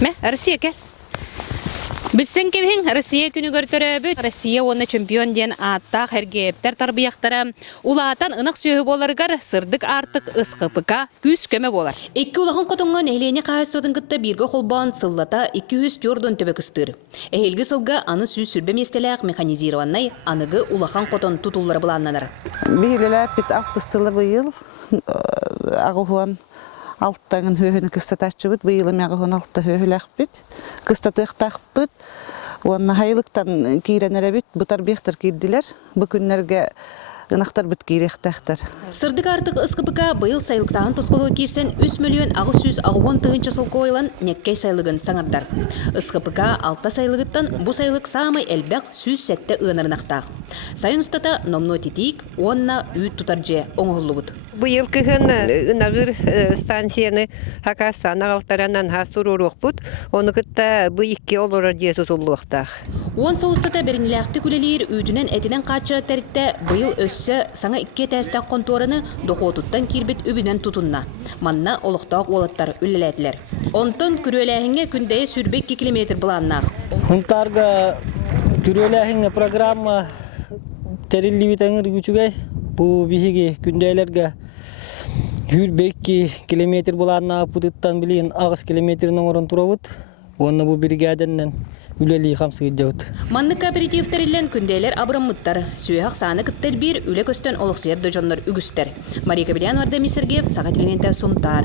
Ме, Россия ке. Билсен кебин Россия күнү көртөрөбүт. Россия оны чемпион ден атта хергептер тарбияктара улаатан ынак сөйө боларгар сырдык артык ыскыпыка күз көмө болар. Эки улагын котонгон элени кайсытын кытта бирге холбон сыллата 200 жордон төбө кыстыр. Эхелги сылга аны сүй сүрбе местелек механизированный аныгы улахан котон тутуллары буланнанар. Бигелелер бит 6 сылы быйыл агуан алттагын хөһөнө кыстатачыбыт быйыл мягын алтта хөһөләхбит кыстатыктакбыт онна хайлыктан киренеребит бутар бехтер кирдилер бу күннәргә ынактар бит кирехтәхтер. Сырдык артык ыскыбыка быйыл сайлыктагын тосколу кирсен 3 миллион 910 тыгынча сыл койлан неккей сайлыгын саңардар. Ыскыбыка алта сайлыгыттан бу сайлык самый элбек сүз сәтте ынырнактак. Сайын устата номно титик онна үйт тутарже оңоллубут. Быйыл кыгын ынагыр станцияны Хакастан алтаранан хастурурукпут, оны кытта бу 2 олора дие тутулуктак. Он соустата бернилякты күлелер үйдүнен этинен качы теритте быйыл өссө саңа 2 тәстәк контораны дохотуттан кирбит үбүнен тутунна. Манна олуктак олаттар үлеләтләр. Онтон күрөләһиңе күндәе сүрбек 2 километр буланнак. Хунтарга күрөләһиңе программа терилибитеңер күчүгәй бу биһиги күндәйләргә Hülbeki kilometre bulanna puduttan bilin ağız kilometrenin oran turabut. Onu bu brigadenden üleli hamsı gidecek. Manlı kooperativlerinden kündeler abramıttar. Süyhak sağını kıttel bir üle kösten oluksuyar dojanlar ügüster. Marika Bilyan vardı Misirgev, Sağa Tilmente Suntar.